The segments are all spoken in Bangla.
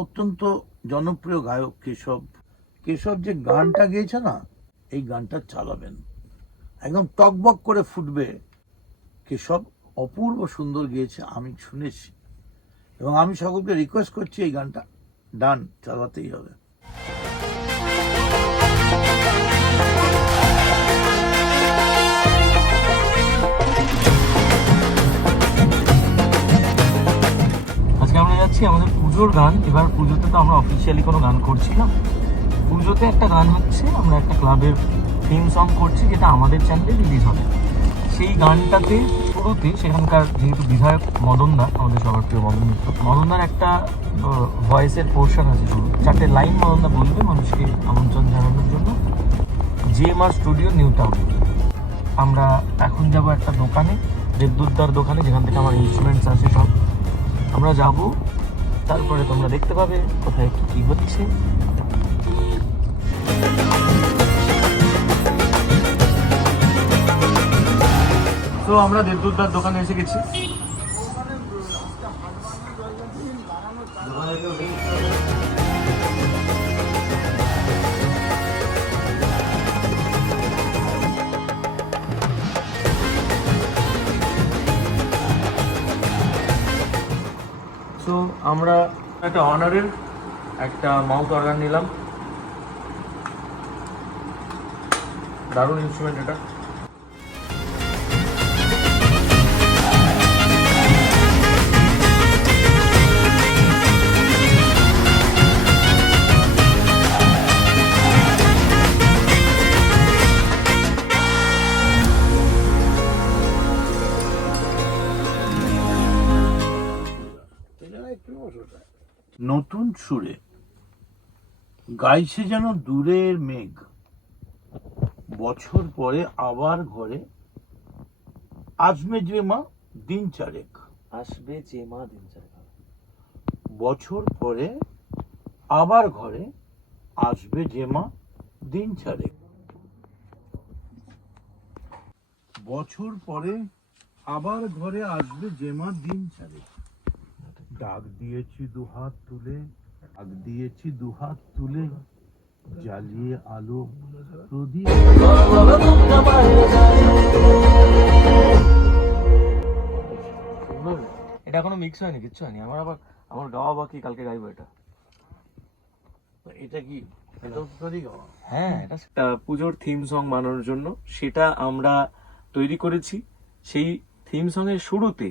অত্যন্ত জনপ্রিয় গায়ক কেশব। কেশব যে গানটা গেয়েছে না, এই গানটা চালাবেন। একদম টকবক করে ফুটবে। কেশব অপূর্ব সুন্দর গেয়েছে, আমি শুনেছি। এবং আমি সকলকে রিকোয়েস্ট করছি এই গানটা ডান, চালাতেই হবে। আজকে আমরা যাচ্ছি আমাদের পুজোর গান, এবার পুজোতে তো আমরা অফিসিয়ালি কোনো গান করছি না। পুজোতে একটা গান হচ্ছে, আমরা একটা ক্লাবের থিম সং করছি, যেটা আমাদের চ্যানেলে রিলিজ হবে। সেই গানটাতে শুরুতে সেখানকার যেহেতু বিধায়ক মদনদা আমাদের সবার প্রিয় মদন মিত্র মদনদার একটা ভয়েসের পোর্শন আছে শুরু চারটে লাইন মদনদা বলবে মানুষকে আমন্ত্রণ জানানোর জন্য। জিএমআর স্টুডিও নিউ টাউন আমরা এখন যাব একটা দোকানে দেবদুদ্দার দোকানে, যেখান থেকে আমার ইনস্ট্রুমেন্টস আছে সব। আমরা যাব তারপরে তোমরা দেখতে পাবে কোথায় কি কি হচ্ছে। তো আমরা দেবদুদ্দার দোকানে এসে গেছি। আমরা একটা অনারের একটা মাউথ অর্গান নিলাম। দারুণ ইনস্ট্রুমেন্ট এটা। নতুন সুরে গাইছে যেন দূরের মেঘ। বছর পরে আবার ঘরে আসবে যে মা দিন চারেক। আসবে যে মা দিন চারে বছর পরে আবার ঘরে আসবে যে মা দিন চারেক। বছর পরে আবার ঘরে আসবে যে মা দিন চারেক। ডাক দিয়েছি দুহাত তুলে ডাক দিয়েছি দুহাত তুলে জ্বালিয়ে আলো প্রদীপ। এটা এখনও মিক্স হয়নি কিচ্ছু হয়নি। আমার আবার আমার গাওয়া বাকি কালকে গাইবো এটা। এটা কি? হ্যাঁ এটা একটা পুজোর থিম সং বানানোর জন্য সেটা আমরা তৈরি করেছি। সেই থিম সং এর শুরুতে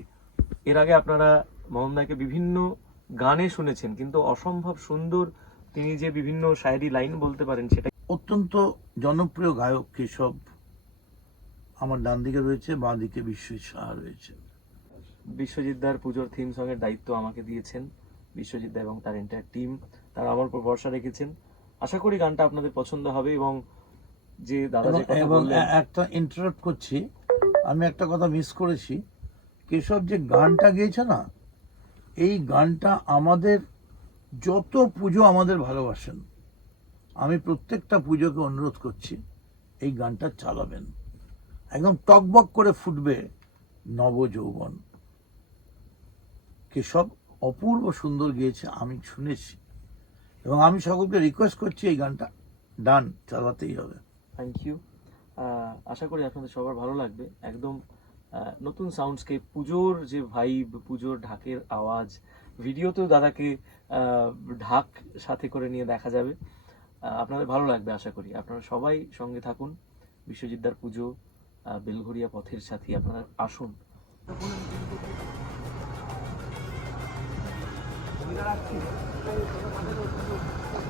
এর আগে আপনারা মোহনদাকে বিভিন্ন গানে শুনেছেন কিন্তু অসম্ভব সুন্দর তিনি যে বিভিন্ন শায়রি লাইন বলতে পারেন সেটা অত্যন্ত জনপ্রিয় গায়ক কেশব আমার ডান দিকে রয়েছে বাঁ দিকে বিশ্বজিৎ সাহা রয়েছে। বিশ্বজিৎ দার পুজোর থিম সং দায়িত্ব আমাকে দিয়েছেন বিশ্বজিৎ দা এবং তার এন্টায়ার টিম তারা আমার উপর ভরসা রেখেছেন। আশা করি গানটা আপনাদের পছন্দ হবে এবং যে দাদা এবং যে কথা বললেন একটা ইন্টারাপ্ট করছি আমি একটা কথা মিস করেছি কেশব যে গানটা গেয়েছে না এই গানটা আমাদের যত পুজো আমাদের ভালোবাসেন। আমি প্রত্যেকটা পুজোকে অনুরোধ করছি, এই গানটা চালাবেন। একদম টকবক করে ফুটবে নবযৌবন। কেশব অপূর্ব সুন্দর গেয়েছে, আমি শুনেছি। এবং আমি সকলকে রিকোয়েস্ট করছি এই গানটা ডান চালাতেই হবে। থ্যাংক ইউ আশা করি আপনাদের সবার ভালো লাগবে। একদম নতুন সাউন্ডস্কেপ পুজোর যে ভাইব পুজোর ঢাকের আওয়াজ, ভিডিওতেও দাদাকে ঢাক সাথে করে নিয়ে দেখা যাবে। আপনাদের ভালো লাগবে আশা করি। আপনারা সবাই সঙ্গে থাকুন। বিশ্বজিৎদার পুজো বেলঘরিয়া পথের সাথী আপনারা আসুন।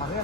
আগে